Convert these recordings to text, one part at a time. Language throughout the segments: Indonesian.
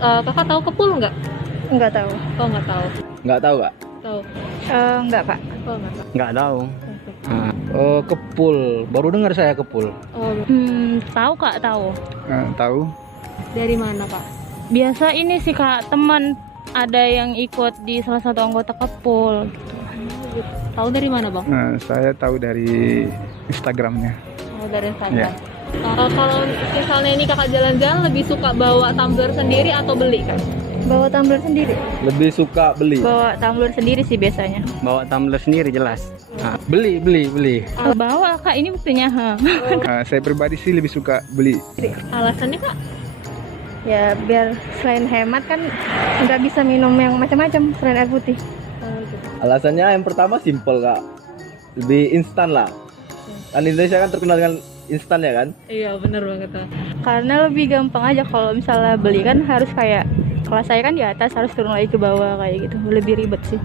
Kakak tahu Kepul nggak? Enggak tahu. Oh, nggak tahu. Nggak tahu Kak? Tahu. Enggak, Pak. Oh, nggak tahu. Nggak tahu. Kepul, baru dengar saya Kepul. Oh, Tahu Kak, tahu. Tahu. dari mana, Pak? Biasa ini sih Kak, teman ada yang ikut di salah satu anggota Kepul. Tahu dari mana, Bang? Saya tahu dari Instagramnya. Oh, dari Instagram. Ya. Kalau misalnya ini kakak jalan-jalan lebih suka bawa tumbler sendiri atau beli kan? Bawa tumbler sendiri. Lebih suka beli. Bawa tumbler sendiri sih biasanya. Bawa tumbler sendiri jelas. Beli. Bawa Kak, ini buktinya. Saya pribadi sih lebih suka beli. Alasannya, Kak? Ya biar selain hemat kan nggak bisa minum yang macam-macam selain air putih. Alasannya yang pertama simple Kak, lebih instan lah. Kan Indonesia kan terkenal dengan instan ya kan? Iya, bener banget. Karena lebih gampang aja kalau misalnya beli kan harus kayak kelas saya kan di atas harus turun lagi ke bawah kayak gitu. Lebih ribet sih.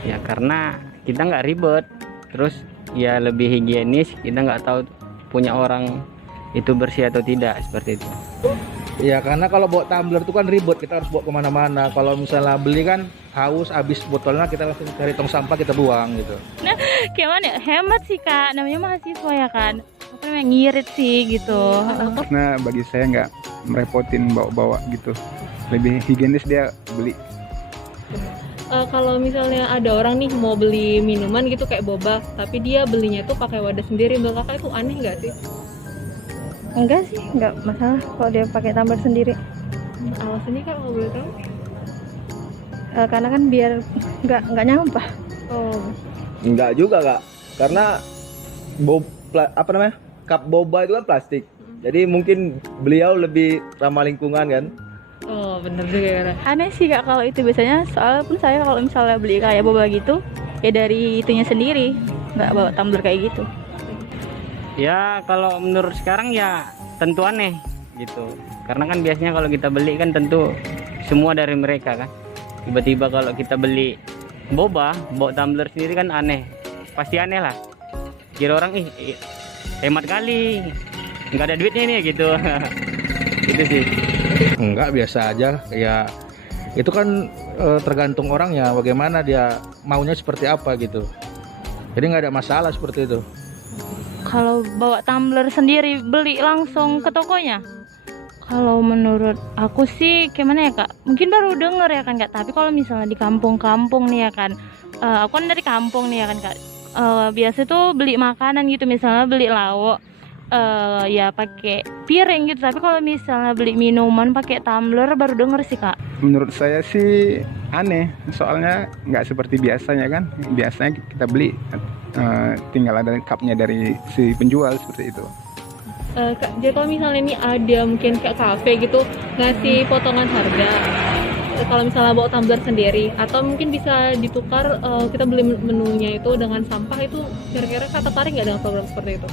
Ya karena kita nggak ribet, terus ya lebih higienis. Kita nggak tahu punya orang itu bersih atau tidak seperti itu. Iya, karena kalau bawa tumbler itu kan ribet, kita harus bawa kemana-mana. Kalau misalnya beli kan haus, habis botolnya kita langsung cari tong sampah kita buang gitu. Nah, gimana ya? Hemat sih Kak, namanya mahasiswa ya kan. Apa namanya ngirit sih gitu. Karena bagi saya nggak merepotin bawa-bawa gitu. Lebih higienis dia beli. Kalau misalnya ada orang nih mau beli minuman gitu kayak boba, tapi dia belinya tuh pakai wadah sendiri, menurut kakak itu aneh nggak sih? Enggak sih, enggak masalah kalau dia pakai tumbler sendiri. Alasannya Kak kalau boleh tahu? Karena kan biar nggak nyampah. Oh, Enggak juga Kak, karena apa namanya, cup boba itu kan plastik. Jadi mungkin beliau lebih ramah lingkungan kan. oh bener juga ya. Aneh sih Kak kalau itu biasanya, soalnya pun saya kalau misalnya beli kayak boba gitu, ya dari itunya sendiri, nggak bawa tumbler kayak gitu. Ya kalau menurut sekarang ya tentu aneh gitu. Karena kan biasanya kalau kita beli kan tentu semua dari mereka kan. Tiba-tiba kalau kita beli boba, bawa tumbler sendiri kan aneh. Pasti aneh lah. Kira orang hemat kali, nggak ada duitnya nih gitu. Itu sih. Enggak, biasa aja. Ya itu kan tergantung orangnya, bagaimana dia maunya seperti apa gitu. Jadi nggak ada masalah seperti itu. Kalau bawa tumbler sendiri beli langsung ke tokonya? Kalau menurut aku sih gimana ya Kak? Mungkin baru denger ya kan Kak. Tapi kalau misalnya di kampung-kampung nih ya kan, aku kan dari kampung nih ya kan Kak. Biasa tuh beli makanan gitu, misalnya beli lauk, ya pakai piring gitu. Tapi kalau misalnya beli minuman pakai tumbler baru denger sih Kak. Menurut saya sih aneh, soalnya nggak seperti biasanya kan. Biasanya kita beli tinggal ada cupnya dari si penjual seperti itu. Kak, jadi kalau misalnya ini ada mungkin kayak kafe gitu ngasih potongan harga, kalau misalnya bawa tumbler sendiri, atau mungkin bisa ditukar, kita beli menunya itu dengan sampah, itu kira-kira Kak tertarik nggak dengan program seperti itu?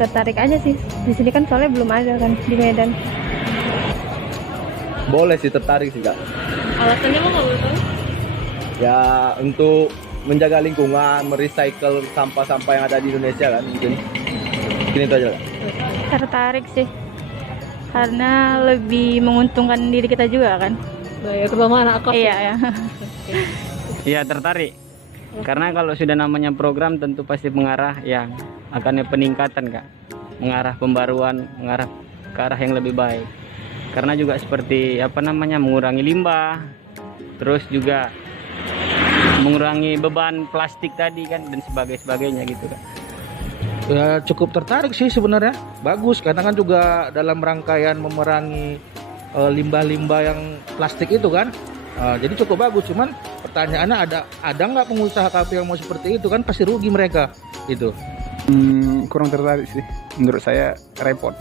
Tertarik aja sih. Di sini kan soalnya belum ada kan di Medan. Boleh sih, tertarik sih Kak. Alasannya mau nggak boleh tahu? Ya untuk menjaga lingkungan, merecycle sampah-sampah yang ada di Indonesia kan mungkin. Mungkin itu aja Kak. Tertarik sih. Karena lebih menguntungkan diri kita juga kan. Ya, terutama anak kos. Iya ya. Iya tertarik. Karena kalau sudah namanya program tentu pasti mengarah yang akan peningkatan Kak. Mengarah pembaruan, mengarah ke arah yang lebih baik. Karena juga seperti apa namanya mengurangi limbah, terus juga mengurangi beban plastik tadi kan dan sebagainya gitu kan. Ya cukup tertarik sih sebenarnya, bagus karena kan juga dalam rangkaian memerangi limbah-limbah yang plastik itu kan. Jadi cukup bagus, cuman pertanyaannya ada nggak pengusaha kafe yang mau seperti itu kan, pasti rugi mereka itu. Kurang tertarik sih, menurut saya repot.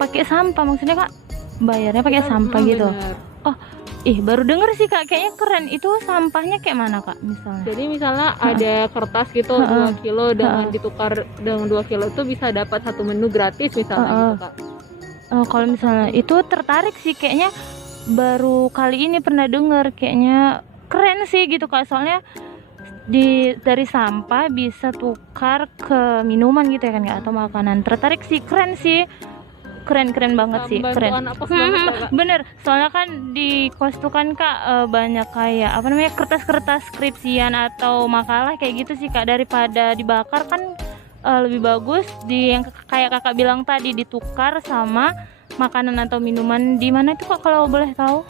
Pakai sampah maksudnya Kak? Bayarnya pakai sampah gitu. Benar. Oh, baru denger sih Kak, kayaknya keren. Itu sampahnya kayak mana Kak misalnya? Jadi misalnya ada kertas gitu 2 kilo dengan ditukar dengan 2 kilo itu bisa dapat satu menu gratis misalnya gitu Kak. Kalau misalnya itu tertarik sih, kayaknya baru kali ini pernah denger, kayaknya keren sih gitu Kak. Soalnya dari sampah bisa tukar ke minuman gitu ya kan Kak, atau makanan. Tertarik sih, keren sih. keren banget sih, Membantu keren. anak kos banget ya, Kak. Bener, soalnya kan di kos tuh kan Kak banyak kayak apa namanya kertas-kertas skripsian atau makalah kayak gitu sih Kak, daripada dibakar kan lebih bagus di yang kayak Kakak bilang tadi ditukar sama makanan atau minuman. Di mana itu Kak kalau boleh tahu?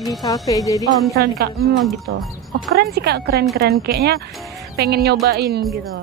Di kafe jadi. Oh misalnya di Kak, gitu. Oh keren sih Kak, keren kayaknya pengen nyobain gitu.